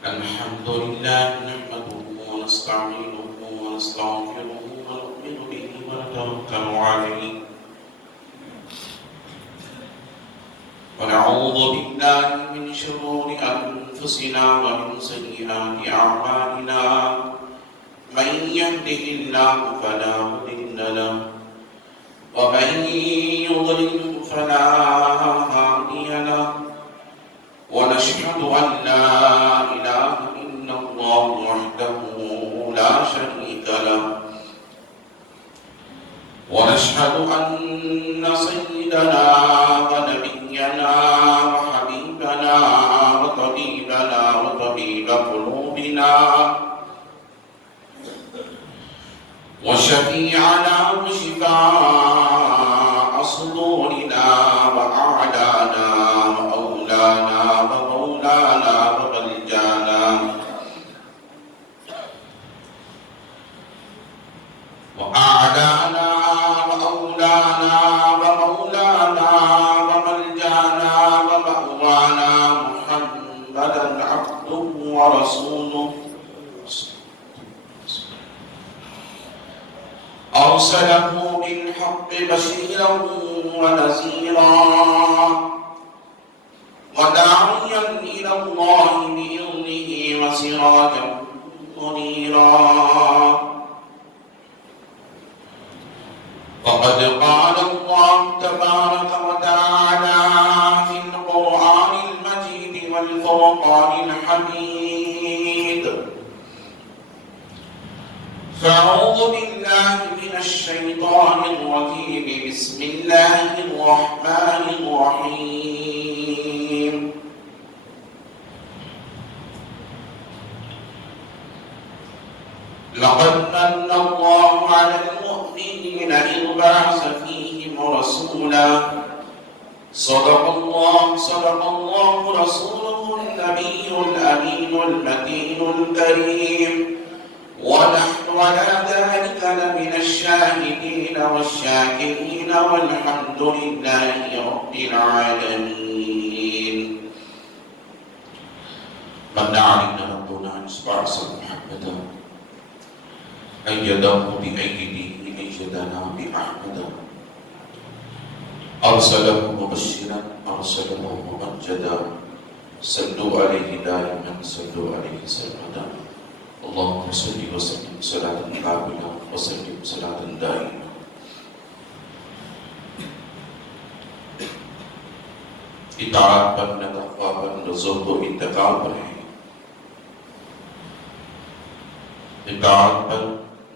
الحمد لله نحمده ونستعينه ونستغفره ونؤمن به ونتوكل عليه ونعوذ بالله من شرور أنفسنا ومن سيئات أعمالنا من يهده الله فلا مضل له ومن يضلل فلا هادي له ونشهد أن لا إله إلا الله وحده لا شريك له ونشهد أن سيدنا ونبينا وحبيبنا وطبيبنا وطبيب قلوبنا وشفيعنا وشفاء صدورنا وأعلانا وأولانا ومولانا وملجانا وأعلانا وأولانا ومولانا وملجانا ومأوانا محمدا عبده ورسوله أرسله بالحق بشيرا ونذيرا وداعيا إلى الله بإذنه وسراجا منيرا وقد قال الله تبارك وتعالى في القرآن المجيد والفرقان الحميد فأعوذ بالله من الشيطان الرجيم بسم الله الرحمن الرحيم لقد من الله على المؤمنين إذ بعث فيهم رسولا صدق الله رسوله النبي الأمين المتين الكريم ونحن على ذلك لمن الشاهدين والشاكرين والحمد لله رب العالمين من علينا ربنا أن بعث محمدا أيده بأيديه أيدنا بأحمد أرسله مبشرا أرسله ممجدا صلوا عليه دائما صلوا عليه سرمدا اللهم صل وسلم صلاة كاملة وسلم صلاة دائمة اطاعت پر نہ تقوی پر نہ زہد و اتقا پر ہے اطاعت پر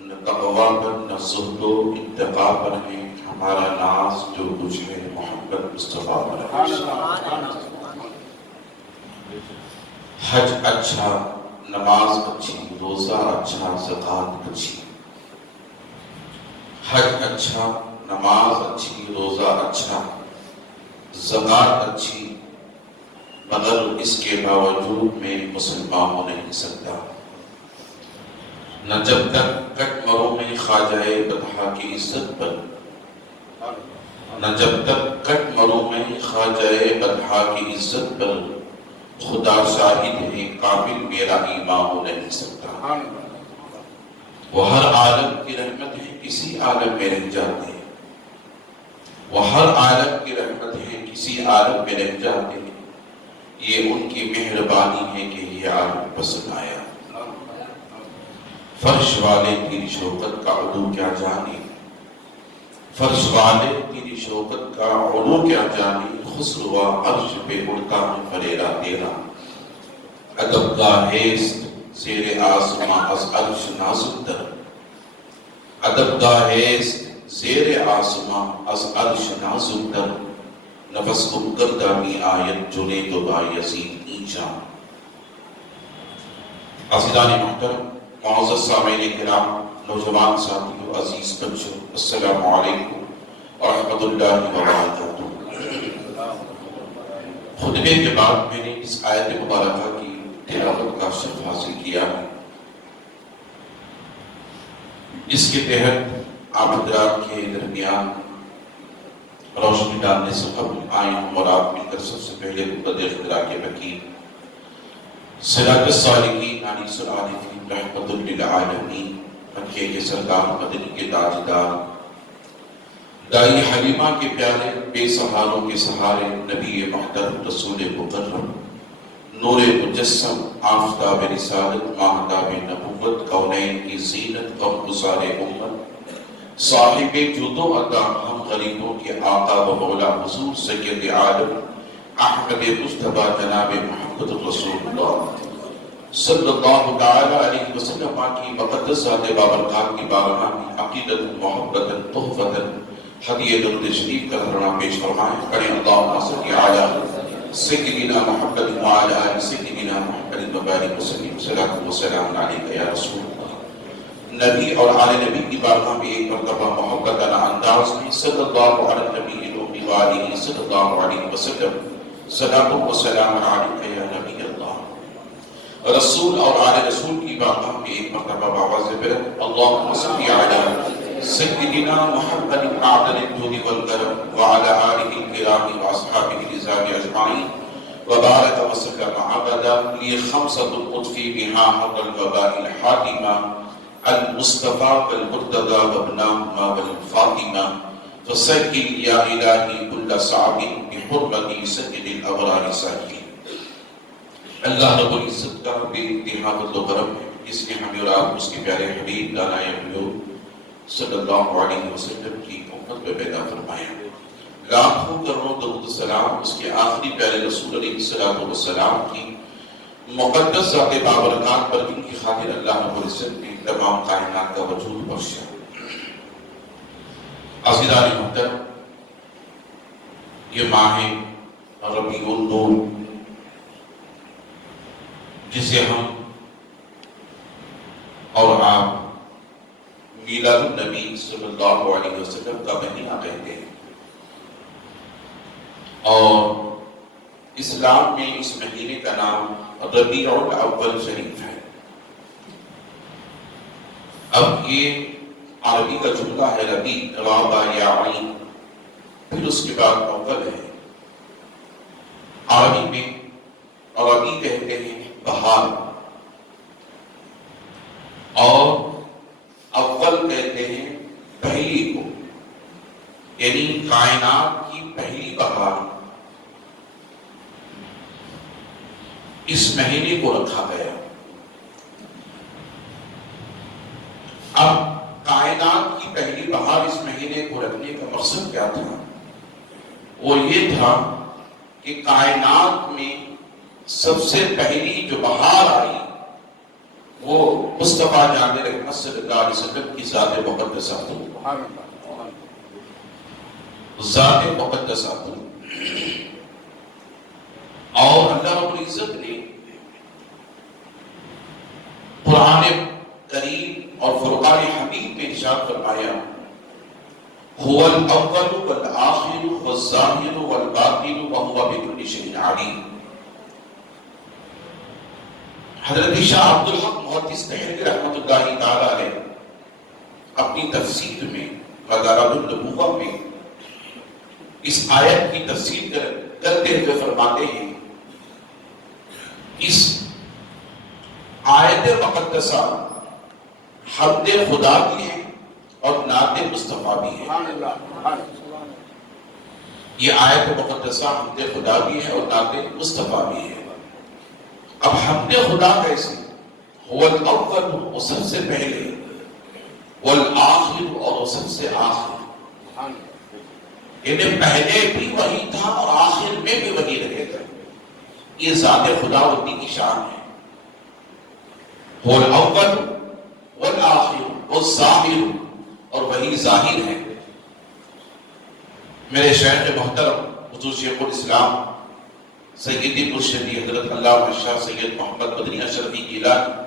نہ تقوی پر نہ زہد و اتقا پر ہے ہمارا ناز جو کچھ ہے محمد مصطفیٰ پر ہے حج اچھا نماز اچھی روزہ اچھا زکوٰۃ اچھی حج اچھا نماز اچھی روزہ اچھا زکوٰۃ اچھی مگر اس کے باوجود میں مسلمان ہو نہیں سکتا نہ جب تک کٹ مروں میں خواجہ بطحا کی عزت پر نہ جب تک کٹ مروں میں خواجہ بطحا کی عزت پر خدا شاہد ہے قابل میرا ایمان ہو نہیں سکتا وہ ہر عالم کی رحمت ہے کسی عالم میں رہ جاتے ہیں وہ ہر عالم کی رحمت ہے کسی عالم میں رہ جاتے ہیں یہ ان کی مہربانی ہے کہ یہ عالم پسند آیا فرش والے تیری شوکت کا علو کیا جانے فرش والے تیری شوکت کا علو کیا جانے خسروا عرش پہ اڑتا ہے فریرا تیرا ادب گاہیست زیر آسماں از عرش نازک تر ادب گاہیست زیر آسماں از عرش نازک تر نفس کم گردانی آیت جنے تو با یزید اینچا عزیزان محترم معزز سامعین کرام نوجوان ساتھیو عزیز بچوں السلام علیکم ورحمۃ اللہ وبرکاتہ خطبے کے بعد میں نے اس آیت مبارکہ کی تلاوت کا شرف حاصل کیا ہے اس کے تحت آپ حضرات کے درمیان روشنی ڈالنے سے قبل آئے ہم اور آپ مل کر سب سے پہلے مقدر خدا کے وکیل صراط الصالحین علی صراط رحمت للعالمین مکے کے سردار مدنی کے تاجدار دائی حلیمہ کے پیارے بے سہاروں کے سہارے نبی محترم رسول مکرم نور مجسم آفتاب رسالت ماہتاب نبوت کونین کی زینت غم گزار امت صاحب جود و عطا ہم غریبوں کے آقا و مولا حضور سید عالم احمد مصطفیٰ جناب محمد رسول اللہ صلی اللہ تعالی علیہ وسلم کی مقدس ذات بابرکات کی بارگاہ میں عقیدت محبت تحفت ہدیہ درود شریف کا دھرنا پیش فرمائیں کریں اللہم صلی علی سیدنا محمد وعلی آل سیدنا محمد وبارک وسلم صلاۃ و سلام علیک یا رسول اللہ نبی اور آل نبی کی بارگاہ میں ایک مرتبہ محبتانہ انداز میں صلی اللہ علی نبی الامی وآلہ صلی اللہ علیہ وسلم صلاۃ و سلام علیک یا نبی اللہ رسول اور آل رسول کی بارگاہ میں ایک مرتبہ باواز برد اللہم صلی علی سیدنا محمد معدن الجود والکرم وعلی آلہ الکرام واصحابہ الرضوان اجمعین وبارک وسلم عبدا لی خمسۃ اطفی بہا حر الوباء الحاتمہ المصطفیٰ والمرتضی وابناہما والفاطمہ فسکن یا الہی کل صعب بحرمت سید الابرار ساکن اللہ رب العزت کا بے انتہا فضل و کرم ہے جس نے ہمیں اور آپ اس کے پیارے حبیب دانائے ملوک صلی اللہ علیہ وسلم کی امت پہ پیدا فرمایا لاکھوں کروڑوں درود سلام اس کے آخری پیارے رسول علیہ السلام کی مقدس ذات بابرکات پر جن کی خاطر اللہ رب العزت نے تمام کائنات کا وجود بخشا عزیزان محترم یہ ماہ ربیع النور جسے ہم اور آپ میلاد النبی صلی اللہ علیہ وسلم کا مہینہ کہتے ہیں اور اسلام میں اس مہینے کا نام ربیع الاول شریف ہے اب یہ عربی کا جملہ ہے ربیع رابع یا عین پھر اس کے بعد اول ہے عربی میں ربیع کہتے ہیں بہار اور اول کہتے ہیں پہلی کو یعنی کائنات کی پہلی بہار اس مہینے کو رکھا گیا اب کائنات کی پہلی بہار اس مہینے کو رکھنے کا مقصد کیا تھا وہ یہ تھا کہ کائنات میں سب سے پہلی جو بہار آئی وہ مصطفیٰ جان رحمت صلی اللہ علیہ وسلم کی ذات مقدسہ تھی ذات مقدسہ تھی اور اللہ رب العزت نے قرآن کریم اور فرقان حمید میں ارشاد فرمایا هو الاول والآخر والظاہر والباطن وهو بكل شيء علیم حضرت شاہ عبدالحق محدث دہلوی رحمۃ اللہ تعالی علیہ اپنی تفسیر میں مدارج النبوہ میں اس آیت کی تفسیر کرتے ہوئے فرماتے ہیں اس آیت مقدسہ حمد خدا بھی ہے اور نعت مصطفیٰ بھی ہے یہ آیت مقدسہ حمد خدا بھی ہے اور نعت مصطفیٰ بھی ہے اب حمد خدا کیسے هو الاول وہ سب سے پہلے والآخر اور وہ سب سے آخر یعنی پہلے بھی وہی تھا اور آخر میں بھی وہی رہے گا یہ ذات خداوندی کی شان ہے هو الاول والآخر والظاہر اور وہی ظاہر ہے میرے شیخ محترم حضور شیخ الاسلام سیدی مرشدی حضرت علامہ شاہ سید محمد مدنی اشرفی گیلانی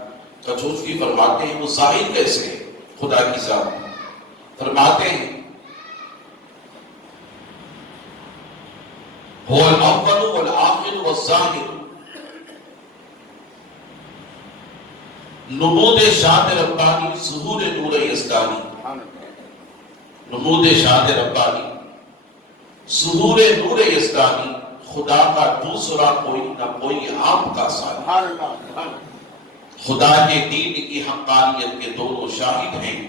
کچوفی فرماتے ہیں وہ ظاہر کیسے ہے خدا کی ذات فرماتے ہیں هو الاول والآخر والظاہر نمود شاد ربانی ظہور نور یزدانی نمود شاد ربانی ظہور نور یزدانی خدا کا دوسرا کوئی نہ کوئی آپ کا ساتھ. خدا کے دین کی حقانیت کے دونوں شاہد ہیں،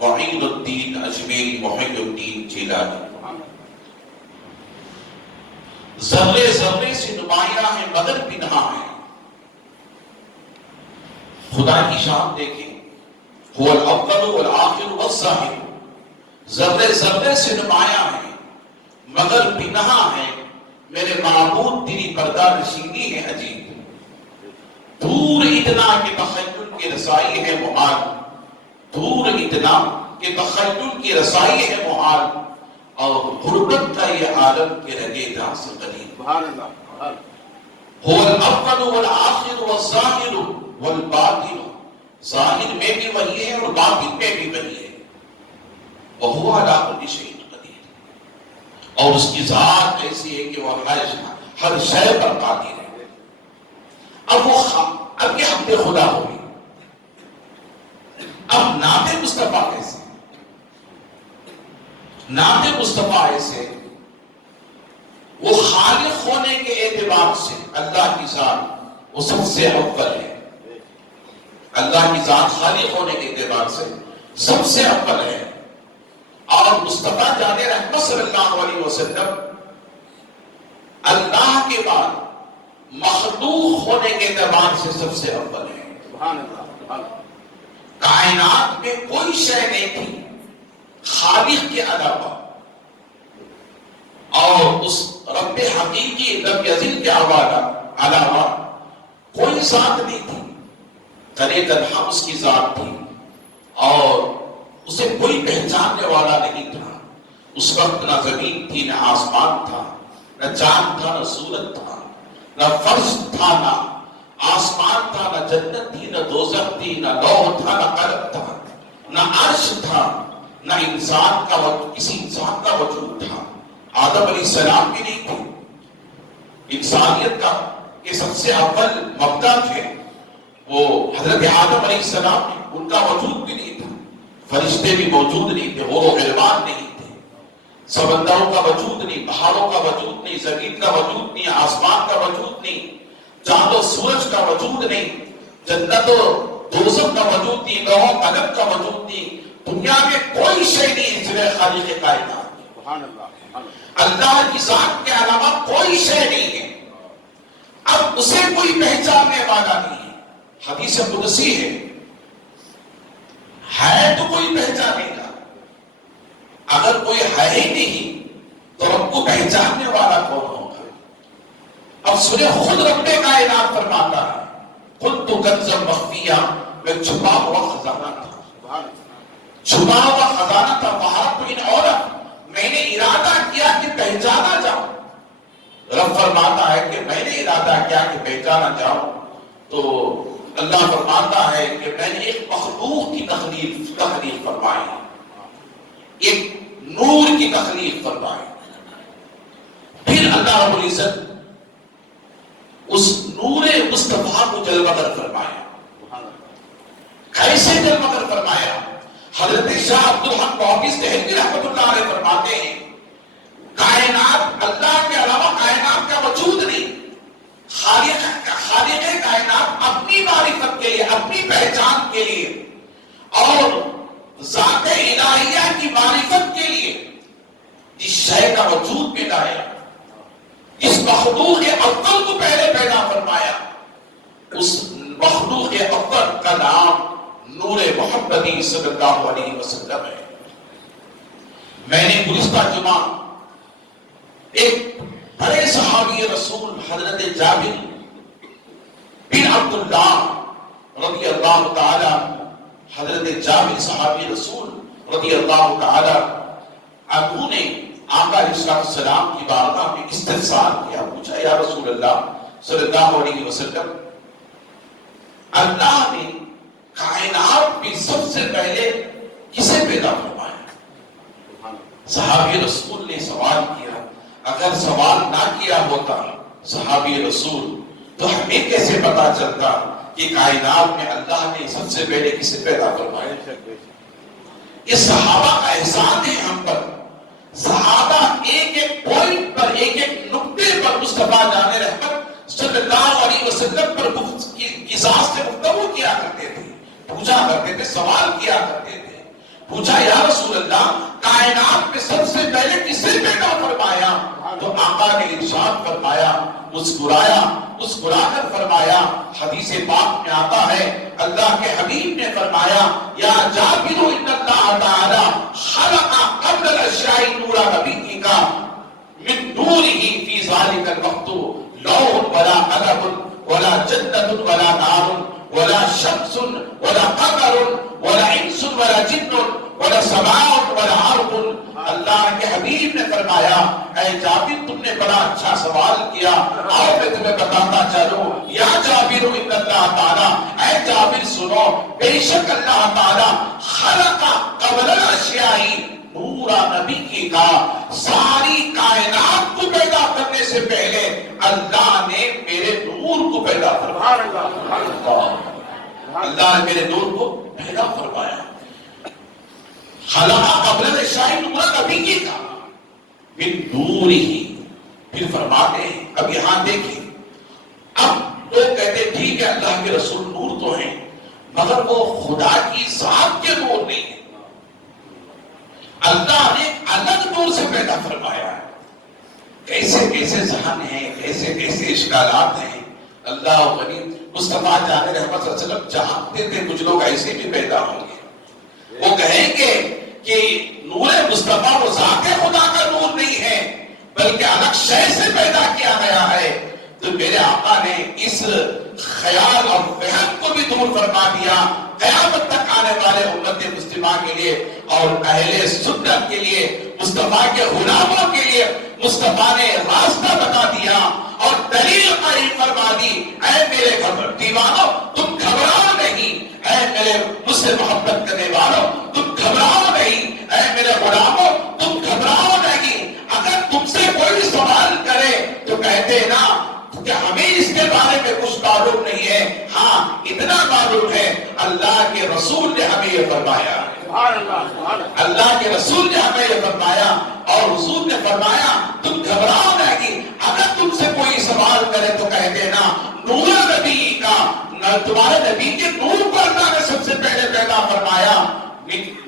معین الدین اجمیری، محی الدین جیلانی. ذرے ذرے سے نمایاں ہیں مگر پنہا ہیں. خدا کی شان دیکھیں، هو الاول والآخر والظاہر. ذرے ذرے سے نمایاں ہیں مگر پنہا ہیں. میرے معبود تیری پردہ نشینی ہے عجیب. دور اتنا کہ تخیل کی رسائی ہے محال. دور اتنا کہ تخیل کی رسائی ہے محال. اور غربت کا یہ عالم کے رگے داں سے قریب. هو الاول والآخر والظاہر والباطن. ظاہر میں بھی وہی ہے اور باطن میں بھی وہی ہے. وہو علی کل شیء قدیر. اور اس کی ذات ایسی ہے کہ وہ ہر شے پر قادر ہے. اب یہ حمد خدا ہوگی. اب نعت مصطفیٰ کیسے؟ نعت مصطفیٰ ایسے وہ خالق ہونے کے اعتبار سے اللہ کی ذات وہ سب سے اول ہے. اللہ کی ذات خالق ہونے کے اعتبار سے سب سے اول ہے. اور مصطفیٰ جان رحمت صلی اللہ علیہ وسلم اللہ کے بعد مخلوق ہونے کے اعتبار سے سب سے اول ہے. کائنات میں کوئی شے نہیں تھی خالق کے علاوہ، اور اس رب حقیقی رب یزل کے علاوہ کوئی ذات نہیں تھی. تنہا تنہا اس کی ذات تھی اور اسے کوئی پہچاننے والا نہیں تھا. اس وقت نہ زمین تھی، نہ آسمان تھا، نہ چاند تھا، نہ سورج تھا، نہ فرش تھا، نہ آسمان تھا، نہ جنت تھی، نہ دوزخ تھی، نہ لوح تھا، نہ قلم تھا، نہ عرش تھا، نہ انسان کا کسی انسان کا وجود تھا. آدم علیہ السلام بھی نہیں تھے. انسانیت کا یہ سب سے اول مبدا تھے وہ حضرت آدم علیہ السلام. ان کا وجود بھی نہیں تھا. فرشتے بھی موجود نہیں تھے، وہ غیبان نہیں تھے. سمندروں کا وجود نہیں، پہاڑوں کا وجود نہیں، زمین کا وجود نہیں، آسمان کا وجود نہیں، چاند و سورج کا وجود نہیں، جنت و دوزخ کا وجود نہیں، لوح و قلم کا وجود نہیں. دنیا میں کوئی شے نہیں سوائے خالق کائنات. اللہ کی ذات کے علاوہ کوئی شے نہیں ہے. اب اسے کوئی پہچاننے والا نہیں ہے. حدیث قدسی ہے تو کوئی پہچانے گا. اگر کوئی ہے ہی نہیں تو رب کو پہچاننے والا کون ہوگا؟ اب سنیں، خود رب کائنات فرماتا ہے خود تو کنزا مخفیہ، میں چھپا ہوا خزانہ تھا. چھپا ہوا خزانہ تھا. وہاں ان عورت میں نے ارادہ کیا کہ پہچانا جاؤں. رب فرماتا ہے کہ میں نے ارادہ کیا کہ پہچانا جاؤں. تو اللہ فرماتا ہے کہ میں نے ایک مخلوق کی تخلیق فرمائی، ایک نور کی تخلیق فرمائی. پھر اللہ رب العزت اس نور مصطفیٰ کو جلوہ گر فرمایا. کیسے جلوہ گر فرمایا؟ حضرت شاہ عبدالحق بابی دہلوی رحمۃ اللہ علیہ فرماتے ہیں کائنات اللہ کے علاوہ کائنات کا وجود نہیں. خالق کائنات اپنی معرفت کے لیے، اپنی پہچان کے لیے اور ذات الہیہ کی معرفت کے لیے جس شے کا وجود میں لایا، جس مخلوق اول کو پہلے پیدا فرمایا، اس مخلوق اول کا نام نور محمدی صلی اللہ علیہ وسلم ہے. میں نے گزشتہ جمعہ ایک بڑے صحابی رسول حضرت جابر بن عبداللہ رضی اللہ تعالی، حضرت جابر صحابی رسول رضی اللہ تعالی عنہ نے آقا علیہ السلام کی بارگاہ میں استفسار کیا. پوچھا یا رسول اللہ صلی اللہ علیہ وسلم، اللہ نے کائنات میں سب سے پہلے کسے پیدا فرمایا؟ صحابی رسول نے سوال کیا. اگر سوال نہ کیا ہوتا صحابی رسول تو ہمیں کیسے پتا چلتا کہ کائنات میں اللہ نے سب سے پہلے کسے پیدا فرمایا؟ یہ صحابہ کا احسان ہے ہم پر. صحابہ ایک ایک پوائنٹ پر، ایک ایک نقطے خطبے پر مصطفیٰ جان رحمت صلی اللہ علیہ وسلم پر اعزاز سے گفتگو کیا کرتے تھے، پوچھا کرتے تھے، سوال کیا کرتے تھے. پوچھا یا رسول اللہ کائنات میں سب سے پہلے کسے پیدا فرمایا؟ تو آقا نے ارشاد فرمایا، مسکرا کر فرمایا، حدیث پاک میں آتا ہے اللہ کے حبیب نے فرمایا یا جابر ان اللہ تعالی خلق قبل الاشیاء نور نبی کا من نورہ فی ذلک الوقت لوح ولا قلم ولا جنت ولا نار ولا شمس ولا قمر ولا انس ولا جن ولا سماء ولا ارض. اللہ کے حبیب نے فرمایا اے جابر تم نے بڑا اچھا سوال کیا، اور میں تمہیں بتاتا چلوں یا جابر ان اللہ تعالی، اے جابر سنو، بے شک اللہ تعالی خلق قبل الاشیاء نور نبی کا، ساری کائنات کو پیدا کرنے سے پہلے اللہ نے میرے نور کو پیدا فرمایا. اللہ نے میرے نور کو پیدا فرمایا. خلق قبل الاشیاء نور نبی کا من نور ہی. پھر فرماتے ہیں اب یہاں دیکھیں، اب لوگ کہتے ہیں ٹھیک ہے اللہ کے رسول نور تو ہیں مگر وہ خدا کی ذات کے نور نہیں ہے. اللہ نے الگ نور سے پیدا فرمایا ہے. کیسے کیسے ذہن ہیں، کیسے کیسے اشکالات ہیں. اللہ غنی مصطفیٰ جان رحمت صلی اللہ علیہ وسلم جانتے تھے کچھ لوگ ایسے بھی پیدا ہوں گے، وہ کہیں گے کہ نور مصطفیٰ وہ ذات خدا کا نور نہیں ہے بلکہ الگ شے سے پیدا کیا گیا ہے. تو میرے آقا نے اس خیال اور فہم کو بھی دور فرما دیا. قیامت تک آنے والے امت مسلمہ کے لیے اور اہل سنت کے لیے، مصطفیٰ کے غلاموں کے لیے مصطفیٰ نے راستہ بتا دیا اور دلیل قائم فرما دی. اے میرے دیوانوں تم گھبراؤ نہیں، اے میرے مجھ سے محبت کرنے والوں تم گھبراؤ نہیں، اے میرے غلاموں تم گھبراؤ نہیں. اگر تم سے کوئی سوال کرے تو کہتے نا کہ ہمیں اس کے بارے میں کچھ معلوم نہیں ہے، ہاں اتنا معلوم ہے اللہ کے رسول نے ہمیں یہ فرمایا، اللہ کے رسول نے ہمیں یہ فرمایا. اور رسول نے فرمایا تم گھبراؤ نہیں. اگر تم سے کوئی سوال کرے تو کہہ دینا نور نبی کا، تمہارے نبی کے نور کو اللہ نے سب سے پہلے پیدا فرمایا.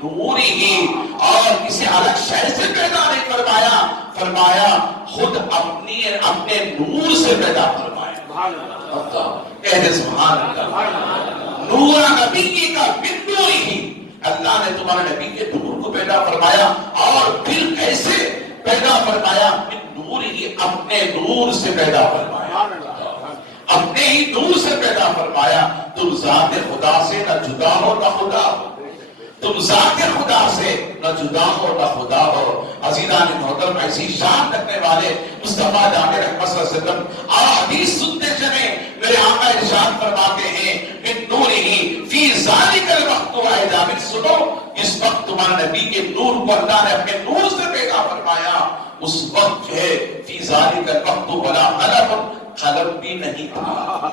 نور ہی، اور کسی الگ شے سے پیدا نہیں فرمایا، فرمایا خود اپنے نور سے پیدا فرمایا. کہتے سبحان اللہ. نور نبی کا من نور ہی، اللہ نے تمہارے نبی کے نور کو پیدا فرمایا. اور پھر کیسے پیدا فرمایا؟ من نور ہی، اپنے نور سے پیدا فرمایا، اپنے ہی نور سے پیدا فرمایا. تم ذات خدا سے نہ جدا ہو نہ خدا ہو، تم ذات خدا سے نہ جدا ہو نہ خدا ہو. عزیزان محترم، ایسی شان رکھنے والے مصطفیٰ جان رحمت صلی اللہ علیہ وسلم اور حدیث سنتے چلیں. میرے آقا ارشاد فرماتے ہیں من نورہ فی ذالک الوقت. اے جابر سنو، اس وقت تمہارے نبی کے نور کو اللہ نے اپنے نور سے پیدا فرمایا. اس وقت جو ہے فی ذالک الوقت ولا قلم، قلم بھی نہیں تھا،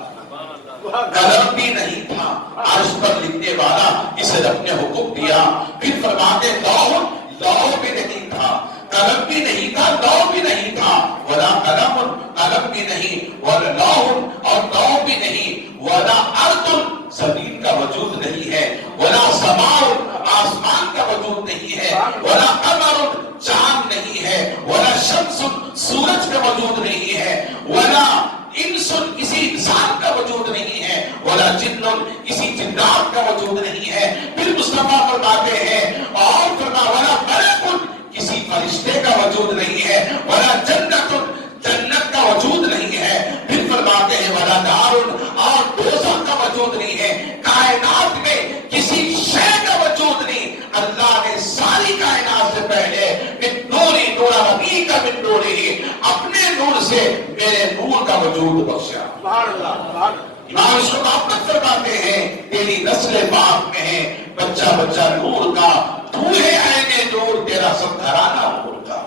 قلم بھی نہیں تھا. عرش پر لکھنے والا اسے رب نے حکم دیا. پھر فرماتے لوح بھی نہیں تھا، قلم بھی نہیں تھا، لوح بھی نہیں تھا. ولا قلم، قلم بھی نہیں، ولا لوح، اور لوح بھی نہیں. ولا ارض، زمین کا وجود نہیں ہے. ولا سماء، آسمان کا وجود نہیں ہے. ولا قمر، چاند نہیں ہے. ولا شمس، سورج کا وجود نہیں ہے. ولا انسان، کسی انسان کا وجود نہیں ہے. ولا جن، کسی جنات کا وجود نہیں ہے. پھر مصطفیٰ فرماتے ہیں اور فرما ولا ملک، کسی فرشتے کا وجود نہیں ہے. ولا جنت، جنت کا وجود نہیں ہے. پھر فرماتے ہیں ولا نار، اور دوزخ کا وجود نہیں ہے. کائنات میں کسی شے کا وجود نہیں. اللہ نے ساری کائنات سے پہلے من نوری، نور نبی کا من نوری، اپنے نور سے میرے نور کا وجود بخشا. امام اس کو محبت فرماتے ہیں تیری نسل پاک میں ہے بچہ بچہ نور کا. تو ہے عین نور، تیرا سب گھرانہ نور کا.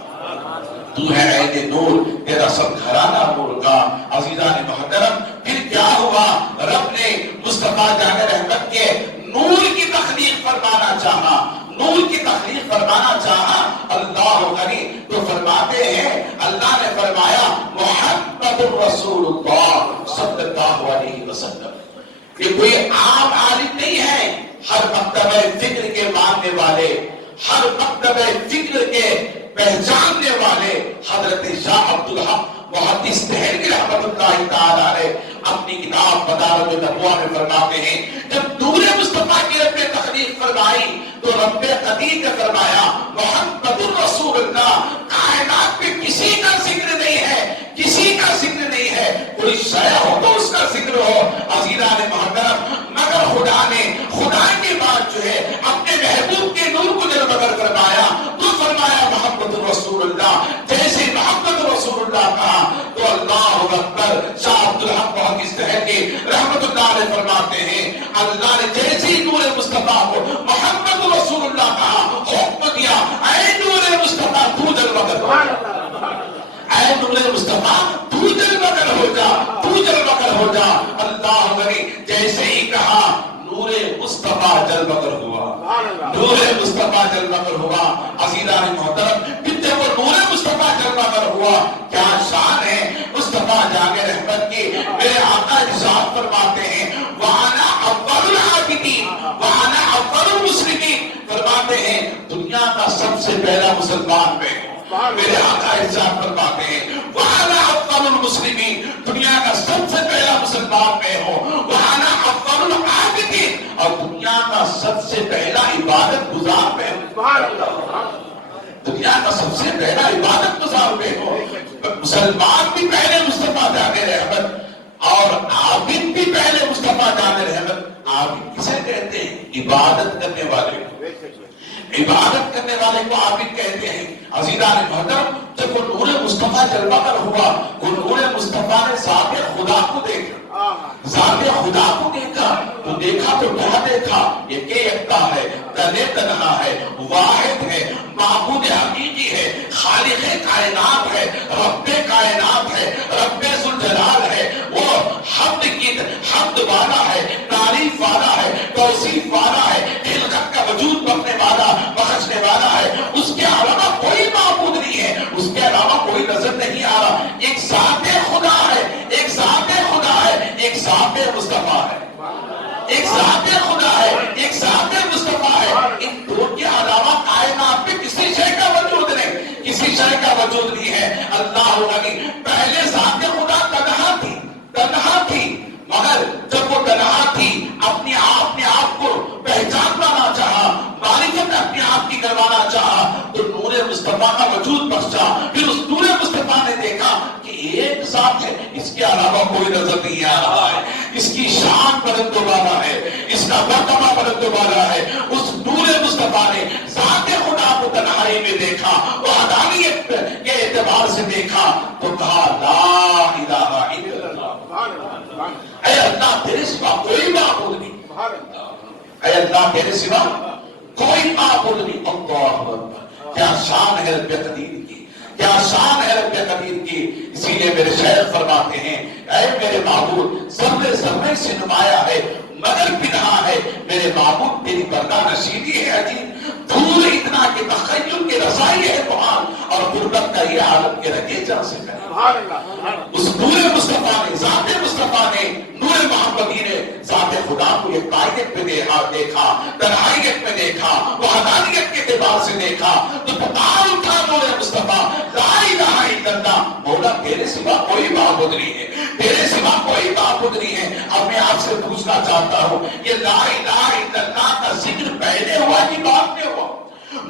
تو ہے عین نور، تیرا سب گھرانہ نور کا. عزیزان محترم، پھر کیا ہوا؟ رب نے مصطفیٰ جان رحمت کے نور کی تخلیق فرمانا چاہا، نور کی تخلیق فرمانا چاہا. اللہ غنی تو فرماتے ہیں، اللہ نے فرمایا محمد رسول اللہ صلی اللہ علیہ وسلم. یہ کوئی عام عالم نہیں ہے، ہر مکتبہ فکر کے ماننے والے، ہر مکتبہ فکر کے پہچاننے والے حضرت شاہ عبدالحق محدث دہلوی رحمۃ اللہ تعالی علیہ اپنی کتاب مدارج النبوہ میں فرماتے ہیں، جب نور مصطفیٰ کی رب تخلیق فرمائی تو رب قدیر نے فرمایا محمد الرسول اللہ. کائنات میں کسی کا ذکر نہیں ہے، کسی کا ذکر نہیں ہے، کوئی شے ہو تو اس کا ذکر ہو عزیزان محترم، مگر خدا کے بعد جو ہے اپنے محبوب کے نور کو جب مگر فرمایا تو فرمایا محمد الرسول اللہ. جیسے محمد رسول اللہ کہا تو اللہ اکبر. شاہ عبدالحق محدث دہلوی رحمۃ اللہ علیہ فرماتے ہیں اللہ نے جیسے نور مصطفیٰ کو محمد رسول اللہ کہا حکم دیا اے نور مصطفیٰ تو جلوہ گر ہو جا، اے نور مصطفیٰ تو جلوہ گر ہو جا، تو جلوہ گر ہو جا. اللہ نے جیسے ہی کہا نور مصطفیٰ جلوہ گر ہوا، نور مصطفیٰ جلوہ گر ہوا. عزیزان محترم پھر جب وہ نور مصطفیٰ جلوہ گر ہوا کیا شان ہے مصطفیٰ جامع رحمت کی. میرے آقا ارشاد فرماتے ہیں وَأَنَا أَوَّلُ الْعَابِدِينَ وَأَنَا أَوَّلُ الْمُسْلِمِينَ. فرماتے ہیں دنیا کا سب سے پہلا مسلمان میں ہوں. میرے آقا ارشاد فرماتے ہیں وَأَنَا أَوَّلُ الْمُسْلِمِينَ، دنیا کا سب سے پہلا مسلمان میں ہوں. وَأَنَا أَوَّلُ الْعَابِدِينَ، اور دنیا کا سب سے پہلا عبادت گزار میں ہوں. دنیا کا سب سے پہلا عبادت گزار میں ہو. مسلمان بھی پہلے مصطفیٰ جامع رحمت اور عابد بھی پہلے مصطفیٰ جامع رحمت. عابد کسے کہتے ہیں؟ عبادت کرنے والے کو. عبادت کرنے والے کو عابد کہتے ہیں. عزیزان محترم جب وہ نور مصطفیٰ جلوہ گر ہوا، وہ نور مصطفیٰ نے ذات خدا کو دیکھا، ذات خدا کو دیکھا تو دیکھا تو کیا دیکھا؟ یہ کہ یکتا ہے، تنے تنہا ہے، واحد ہے، معبود حقیقی ہے، خالق کائنات ہے، رب کائنات ہے، رب ذوالجلال ہے. وہ حمد والا ہے، تعریف والا ہے، توصیف والا ہے، خلقت کا وجود بخشنے والا ہے. اس کے علاوہ کوئی معبود نہیں ہے، اس کے علاوہ کوئی نظر نہیں آ رہا. ایک ذات خدا ہے، ایک ذات خدا ہے، ایک ذات مصطفیٰ ہے، ایک ذات خدا ہے، ایک ذات مصطفیٰ ہے. ان دو کے علاوہ کائنات میں کسی شے کا وجود نہیں، کسی شے کا وجود نہیں ہے. اللہ علی پہلے ذات خدا تنہا تھی، تنہا تھی، مگر جب وہ تنہا تھی اپنے آپ کو پہچان لانا چاہا، معرفت اپنے آپ کی کروانا چاہا تو نور مصطفیٰ کا وجود بخشا. پھر اس نور مصطفیٰ نے دیکھا کہ ایک ذات ہے، اس کے علاوہ کوئی نظر نہیں آ رہا ہے، اس کی شان بلند و بالا ہے، اس کا مرتبہ بلند و بالا ہے. اس نور مصطفیٰ نے ذات خدا کو تنہائی میں دیکھا، وحدانیت کے اعتبار سے دیکھا تو کہا لا الہ الا اللہ. اے اللہ تیرے سوا کوئی معبود نہیں، اے اللہ تیرے سوا کوئی معبود نہیں. اللہ اکبر، کیا شان ہے رب قدیر کی، کیا شان ہے رب قدیر کی. اسی لیے میرے شیخ فرماتے ہیں اے میرے معبود ذرے ذرے سے نمایاں ہے مگر پنہاں ہے. میرے معبود تیری پردہ نشینی ہے عجیب، دور اتنا کہ تخیل کے رسائی ہے محال، اور غربت کا یہ عالم کے رکھے جا سکتا. اس نور مصطفیٰ نے، ذات مصطفیٰ نے، نور محمدی نے ذات خدا کو یہ قائدت میں دیکھا، تنہائیت میں دیکھا، وحدانیت کے اعتبار سے دیکھا تو پکار اٹھا نور مصطفیٰ لا الہ الا اللہ. مولا تیرے سوا کوئی معبود نہیں ہے، تیرے سوا کوئی معبود نہیں ہے. اب میں آپ سے پوچھنا چاہتا ہوں یہ لا الہ الا اللہ کا ذکر پہلے ہوا کہ بعد میں ہوا؟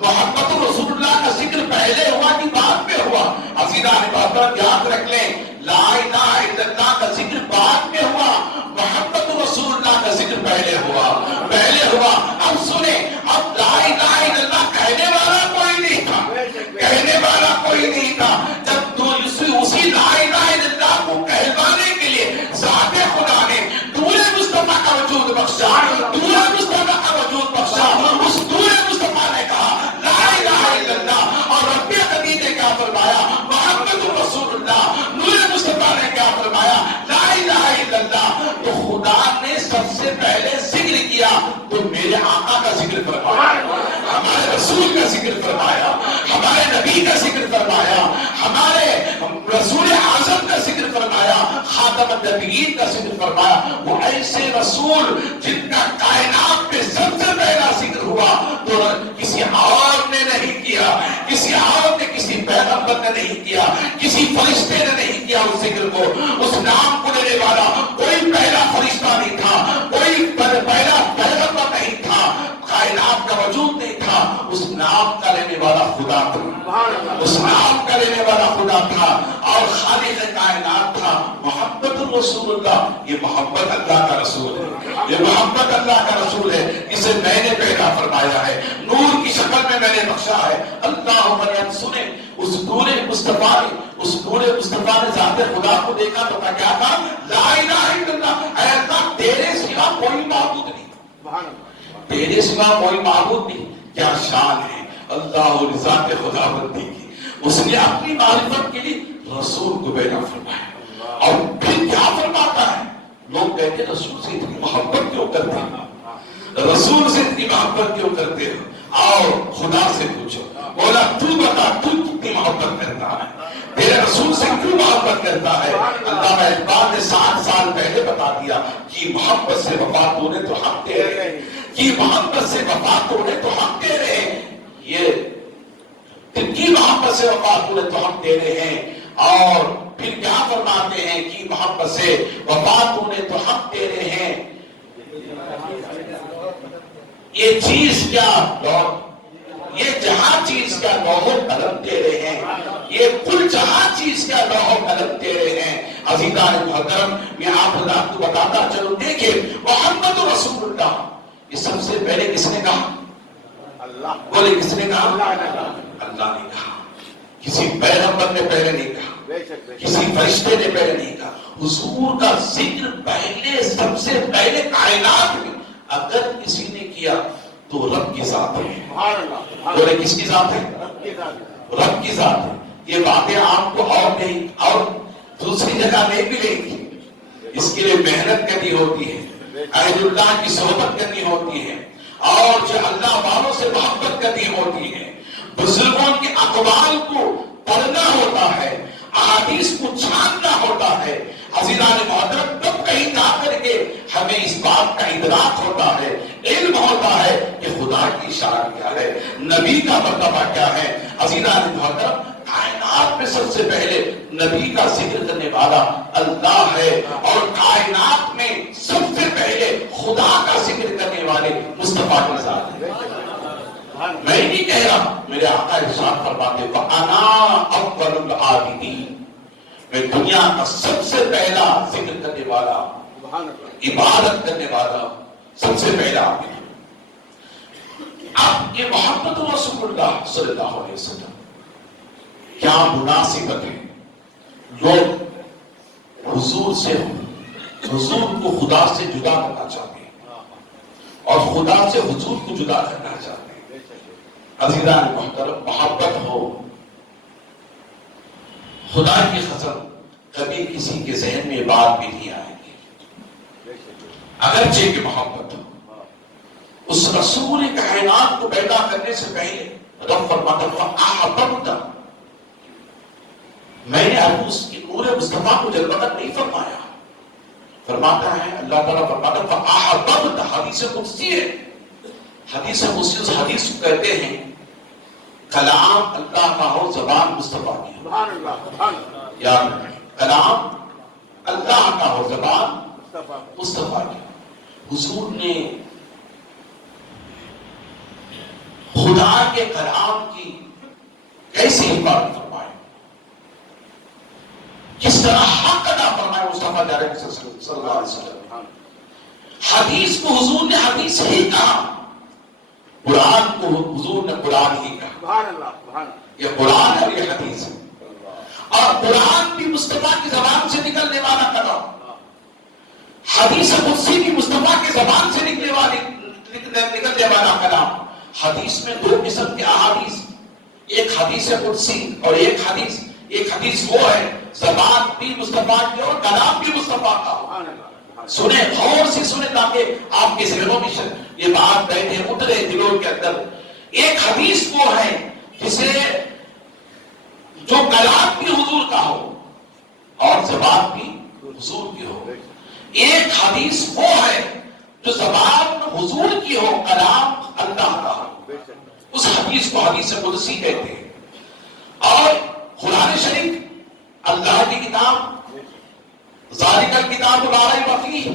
محمد رسول اللہ کا ذکر پہلے ہوا کہ بعد میں ہوا؟ عزیزان محترم یاد رکھ لیں لا الہ الا اللہ کا ذکر بعد میں ہوا، محمد رسول اللہ کا ذکر پہلے ہوا، پہلے ہوا. اب سنیں، اب لا الہ الا اللہ کہنے والا کوئی نہیں تھا، کہنے والا کوئی نہیں تھا. جب تو اسی لا الہ الا اللہ کو کہلوانے کے لیے ذات خدا نے نور مصطفیٰ کا وجود بخشا، نور مصطفیٰ کا وجود بخشا. اس نور مصطفیٰ نے کہا لا الہ الا اللہ، اور رب قدیر نے کیا فرمایا محمد رسول اللہ. نور مصطفیٰ نے کیا فرمایا لا الہ الا اللہ. تو خدا نے سب سے پہلے ذکر کیا تو میرے آقا کا ذکر فرمایا، ہمارے رسول کا ذکر فرمایا، ہمارے نبی کا ذکر فرمایا، ہمارے رسول اعظم کا ذکر فرمایا، خاتم النبیین کا ذکر فرمایا، وہ ایسے رسول جن کا کائنات میں سب سے پہلا ذکر ہوا تو کسی اور نے نہیں کیا، کسی اور نے، کسی پیغمبر نے نہیں کیا، کسی فرشتے نے نہیں کیا اس ذکر کو۔ اس نام کو لینے والا کوئی پہلا فرشتہ نہیں تھا، کوئی پہلا پیغمبر نہیں تھا، کائنات کا وجود نہیں تھا، اس نام کا لینے والا خدا تھا، اس نام کا لینے والا خدا تھا اور خالق کائنات تھا محمد رسول اللہ۔ یہ محمد اللہ کا رسول ہے، یہ محمد اللہ کا رسول ہے، اسے میں نے پیدا فرمایا ہے، نور کی شکل میں نے بخشا ہے۔ اللہ سنے اس نور مصطفیٰ نے، اس نور مصطفیٰ نے ذات خدا کو دیکھا تو کیا کہا؟ لا الہ الا اللہ، اے اللہ تیرے سوا کوئی معبود نہیں، تیرے سوا کوئی معبود نہیں۔ کیا شان ہے اللہ اور ذات خدا بندی کی، اس نے اپنی معرفت کے لیے رسول کو پیدا فرمایا اور پھر کیا فرماتا ہے؟ لوگ کہتے ہیں رسول سے اتنی محبت کیوں کرتے ہیں، رسول سے اتنی محبت کیوں کرتے ہیں؟ آؤ خدا سے پوچھو، بولا تو بتا تو کتنی محبت کرتا ہے، تیرے رسول سے کیوں محبت کرتا ہے؟ اللہ اقبال نے 60 سال پہلے بتا دیا کہ محبت سے وفات ہونے تو حق تیرے، کہ محبت سے وفات ہونے تو حق تیرے، یہ کی محبت سے وفات ہونے تو حق تیرے ہیں۔ اور پھر کیا فرماتے ہیں کہ محبت سے وفات ہونے تو حق تیرے ہیں، یہ چیز کیا دور، یہ جہاں چیز کا لوح و قلم تیرے ہیں، یہ کل جہاں چیز کا لوح و قلم تیرے ہیں۔ عزیزان محترم، میں آپ کو بتاتا چلو، دیکھیں محمد رسول اللہ، یہ سب سے پہلے کس نے کہا؟ اللہ۔ بولے کس نے کہا؟ اللہ نے کہا، کسی پیغمبر نے پہلے نہیں کہا، کسی فرشتے نے پہلے نہیں کہا۔ حضور کا ذکر پہلے، سب سے پہلے کائنات میں اگر کسی نے کیا تو رب کی ذات ہے۔ بولے کس کی ذات ہے؟ رب کی ذات ہے۔ یہ باتیں آپ کو اور نہیں اور دوسری جگہ نہیں ملیں گی، اس کے لیے محنت کرنی ہوتی ہے، اہل اللہ کی صحبت کرنی ہوتی ہے اور جو اللہ والوں سے محبت کرنی ہوتی ہے، بزرگوں کے اقوال کو پڑھنا ہوتا ہے، احادیث کو چھاننا ہوتا ہے۔ عزیزان محترم، تب کہیں جا کر کے ہمیں اس بات کا ادراک ہوتا ہے، علم ہوتا ہے کہ خدا کی شان کیا ہے، نبی کا مرتبہ کیا ہے۔ عزیزان محترم، کائنات میں سب سے پہلے نبی کا ذکر کرنے والا اللہ ہے اور کائنات میں سب سے پہلے خدا کا ذکر کرنے والے مصطفیٰ کی ذات ہے۔ میں نہیں کہہ رہا، میرے آقا ارشاد فرماتے ہیں وَأَنَا أَوَّلُ الْعَابِدِينَ، میں دنیا کا سب سے پہلا ذکر کرنے والا، عبادت کرنے والا، سب سے پہلا عابد۔ اب یہ محمد رسول اللہ صلی اللہ علیہ وسلم، کیا مناسبت ہے، لوگ حضور سے، حضور کو خدا سے جدا کرنا چاہتے ہیں اور خدا سے حضور کو جدا کرنا چاہتے ہیں۔ عزیزان محترم، محبت ہو، خدا کی قسم کبھی کسی کے ذہن میں بات بھی نہیں آئے گی، اگرچہ کہ محبت ہو۔ اس رسول کائنات کو پیدا کرنے سے پہلے رب فرماتا فَأَحْبَبْتَ، میں نے ابھی اس کی نور مصطفیٰ کو جلوہ تک نہیں فرمایا، فرماتا ہے اللہ تعالیٰ فرماتا ہے فَأَحْبَبْتَ، حدیث قدسی ہے، حدیث قدسی اس حدیث کو کہتے ہیں کلام اللہ کا ہو، زبان مصطفیٰ کی ہو، یا کلام اللہ کا ہو، زبان مصطفیٰ کی ہو۔ حضور نے خدا کے کلام کی کیسی حفاظت فرمائی، کس طرح حق ادا فرمائے مصطفیٰ صلی اللہ علیہ وسلم۔ حدیث کو حضور نے حدیث ہی کہا، قرآن کو حضور نے قرآن ہی کہا، یہ قرآن ہے اور یہ حدیث ہے، اور قرآن بھی مصطفیٰ کی زبان سے نکلنے والا کلام، حدیث قدسی بھی مصطفیٰ کی زبان سے نکلنے والا کلام۔ حدیث میں دو قسم کے احادیث، ایک حدیث قدسی اور ایک حدیث وہ ہے زبان بھی مصطفیٰ کی اور کلام بھی مصطفیٰ کا۔ سنیں، غور سے سنیں تاکہ آپ کے ذہنوں میں یہ بات بیٹھے اترے دلوں کے اندر۔ ایک حدیث وہ ہے جسے جو کلام بھی حضور کا ہو اور زبان بھی حضور کی ہو. ایک حدیث وہ ہے جو زبان حضور کی ہو، کلام اللہ کا ہو، اس حدیث کو حدیث قدسی کہتے ہیں. اور قرآن شریف اللہ کی کتاب، ذالک الکتاب لا ریب فیہ،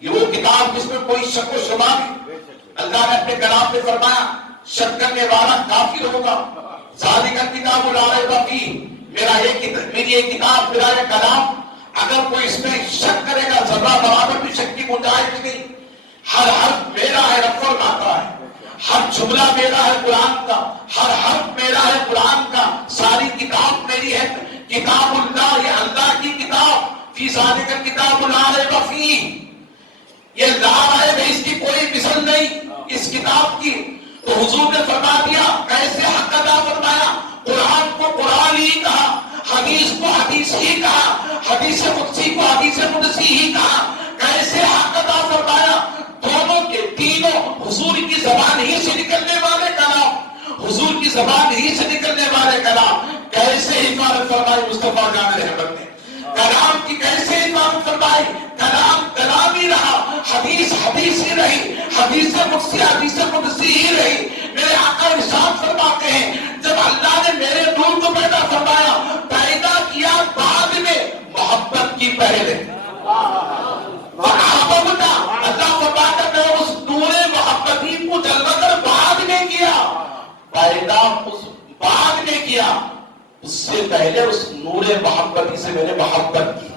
یہ وہ کتاب جس میں کوئی شک و شبہ نہیں. اللہ نے اپنے کلام میں فرمایا شک کرنے والا کافر ہوگا. ذالک الکتاب لا ریب فیہ، میری یہ کتاب، میرا یہ کلام، اگر کوئی اس میں شک کرے گا ذرہ برابر بھی شک کی گنجائش نہیں. ہر حرف میرا ہے، رب فرماتا ہے. ہر جملہ میرا ہے قرآن کا، ہر حرف میرا ہے قرآن کا. ساری کتاب میری ہے. کتاب اللہ، یہ اللہ کی کتاب. فی ذالک الکتاب لا ریب فیہ، یہ لا ریب ہے، اس کی کوئی مثل نہیں اس کتاب کی. تو حضور نے فرما دیا، کیسے حق ادا فرمایا. قرآن کو قرآن ہی کہا، حدیث کو حدیث ہی کہا، حدیث قدسی کو حدیث قدسی ہی کہا. کیسے حق ادا فرمایا. دونوں کے تینوں حضور کی زبان ہی سے نکلنے والے کلام، حضور کی زبان ہی سے نکلنے والے کلام. کیسے حفاظت فرمائی مصطفیٰ جان رحمت نے. کلام کی کیسے حفاظت فرمائی. کلام کلام ہی رہا، حدیث حدیث ہی رہی، حدیث قدسی ہی رہی. میرے آقا ارشاد فرماتے ہیں جب اللہ نے میرے نور کو پیدا فرمایا، پیدا کیا بعد میں محبت کی پہلے. اللہ فرماتا میں اس نور محبتی کو جلوہ کر بعد میں کیا. پیدا اس بعد میں کیا، اس سے پہلے اس نور محبتی سے میں نے محبت کی.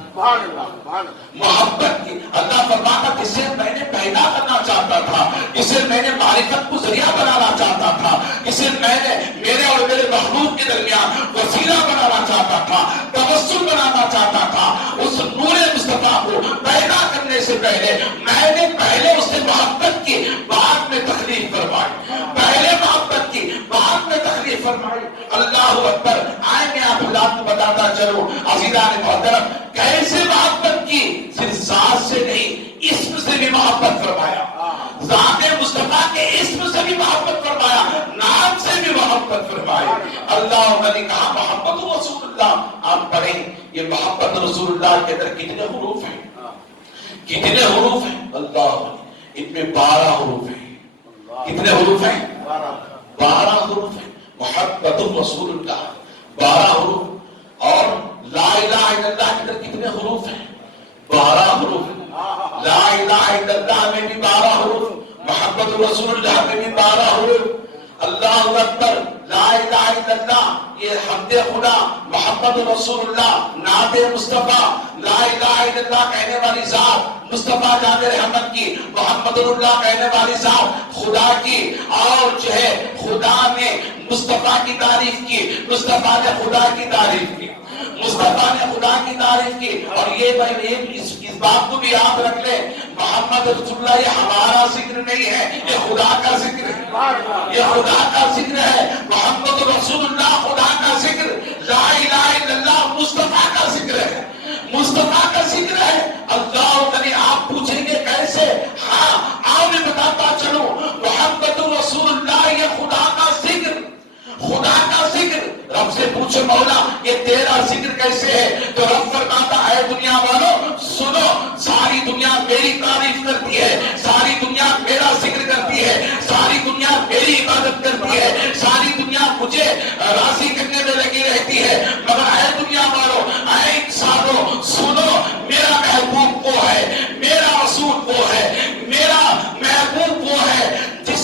محبت کی. اللہ فرماتا جسے میں نے پیدا کرنا چاہتا تھا، جسے میں نے معرفت کو ذریعہ بنانا چاہتا تھا، جسے میں نے میرے اور میرے مخلوق کے درمیان وسیلہ بنانا چاہتا تھا، توسل بنانا چاہتا تھا، اس نور مصطفیٰ کو پیدا کرنے سے پہلے میں نے پہلے اس سے محبت کی، بعد میں تکلیف فرمائی. پہلے محبت کی، بعد میں تکلیف فرمائی. اللہ اکبر. آئے میں آپ کو بتاتا چلوں عزیزان محترم کیسے محبت کی. صرف ذات سے نہیں، اسم سے بھی محبت فرمایا. ذات مصطفیٰ کے اسم سے بھی محبت فرمایا، نام سے بھی محبت فرمائی. اللہ نے کہا محبت رسول اللہ. آپ پڑھیں یہ محبت رسول اللہ کے اندر کتنے حروف ہیں، کتنے حروف ہیں. اللہ ان میں 12 حروف ہیں. کتنے حروف ہیں؟ 12 حروف ہیں. محبت رسول اللہ 12 حروف. اور لا الہ الا اللہ کے اندر کتنے حروف ہیں؟ 12 حروف. لا الہ الا اللہ میں بھی 12 حروف، محبت رسول اللہ میں بھی 12 حروف. اللہ اکبر. لا الہ الا اللہ یہ حمد خدا، محبت رسول اللہ، نعت مصطفیٰ. لا الہ الا اللہ کہنے والی ذات مصطفیٰ جان رحمت کی، محمد اللہ کہنے والی ذات خدا کی. اور جو ہے خدا نے مصطفیٰ کی تعریف کی، مصطفیٰ نے خدا کی تعریف کی، مصطفیٰ نے خدا کی تعریف کی. اور یہ اس بات کو بھی یاد رکھ لیں، محمد رسول اللہ یہ ہمارا ذکر نہیں ہے، یہ خدا کا ذکر ہے، یہ خدا کا ذکر ہے. محمد رسول اللہ خدا کا ذکر، لا الہ الا اللہ مصطفیٰ کا ذکر ہے، مصطفیٰ کا ذکر ہے. اللہ تعالی آپ پوچھیں گے کیسے. ہاں آپ میں بتاتا چلوں محمد رسول اللہ یہ خدا کا ذکر، خدا کا ذکر. رب سے پوچھو مولا یہ تیرا ذکر کیسے ہے، تو رب فرماتا ہے دنیا والوں سنو، ساری دنیا میری تعریف کرتی ہے، ساری دنیا میرا ذکر کرتی ہے، ساری دنیا میری عبادت کرتی ہے، ساری دنیا مجھے راضی کرنے میں لگی رہتی ہے. مگر اے دنیا والوں، اے انسانوں سنو، میرا محبوب وہ ہے، میرا رسول وہ ہے، میرا محبوب وہ ہے جس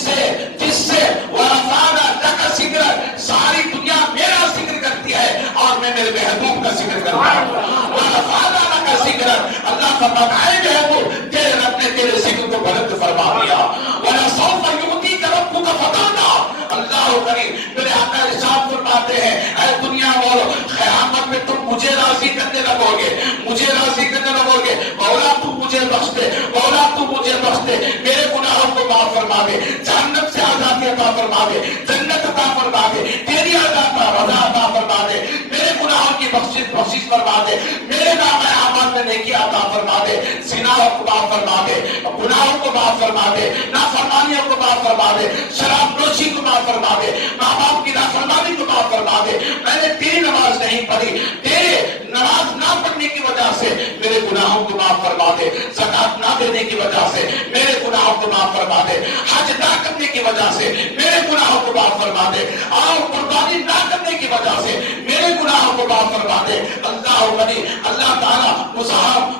سے ورفعنا لک ذکرک، ساری دنیا میرا ذکر کرتی ہے اور میں میرے محبوب کا ذکر کرتا ہوں. ورفعنا لک ذکرک. اللہ فرماتا ہے محبوب تیرے رب نے تیرے ذکر کو بلند فرما دیا. وَلَسَوْفَ يُعْطِيكَ رَبُّكَ فَتَرْضَىٰ. اللہ کریم میرے آقا ارشاد فرماتے ہیں اے دنیا والوں قیامت میں تم مجھے راضی کرنے لگو گے، مجھے راضی کرنے لگو گے. مولا تو مجھے بخش دے، مولا تو مجھے بخش دے، میرے گناہوں کو معاف فرما دے، جہنم سے آزادی عطا فرما دے، جنت عطا فرما دے، تیری رضا عطا فرما دے، میرے گناہوں کی بخشش فرما دے، میرے نام اعمال میں نیکی عطا فرما دے، زنا کو معاف فرما دے، گناہوں کو معاف فرما دے، نافرمانیوں کو معاف فرما دے، شراب نوشی کو معاف فرما دے، ماں باپ کی نافرمانی کو معاف فرما دے۔ میں نے تیری نماز نہیں پڑھی، تیرے نماز نہ پڑھنے کی وجہ سے میرے گناہوں کو معاف فرما دے، زکات نہ دینے کی وجہ سے میرے گناہوں کو معاف فرما دے، حج نہ کرنے کی وجہ سے میرے گناہوں کو معاف فرما دے، اور قربانی نہ کرنے کی وجہ سے میرے گناہوں کو معاف فرما دے۔ اللہ غنی، اللہ تعالیٰ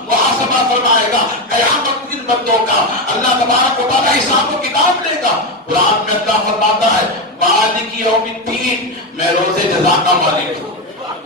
محاسبہ فرمائے گا قیامت کے دن بندوں کا، اللہ تبارک و تعالیٰ حساب و کتاب لے گا۔ قرآن میں اللہ فرماتا ہے مالک یوم الدین، میں روز جزا کا مالک ہوں،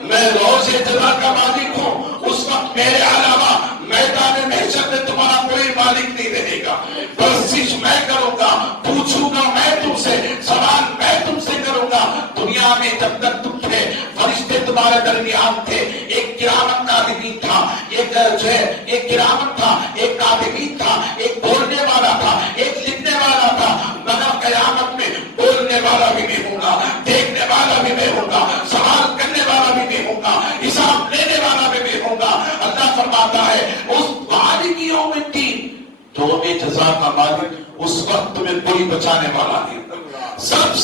میں روز جزا کا مالک ہوں۔ اس وقت میرے علاوہ میدان محشر میں تمہارا کوئی مالک نہیں رہے گا، پرستش میں کروں گا، پوچھوں گا میں تم سے، سوال میں تم سے کروں گا۔ دنیا میں جب تک تم تھے فرشتے تمہارے درمیان تھے، ایک کرامت کاتبین تھا، ایک کرامت تھا، ایک کاتبین تھا، ایک بولنے والا تھا، ایک لکھنے والا تھا، مگر قیامت میں بولنے والا بھی میں ہوں گا، دیکھنے والا بھی میں ہوں گا، سوال کرنے والا بھی میں ہوں گا، حساب لینے والا بھی میں ہوں گا۔ اللہ فرماتا ہے اس مالک یوم الدین، جو میں جزا کا مالک، اس وقت تمہیں کوئی بچانے والا نہیں، سب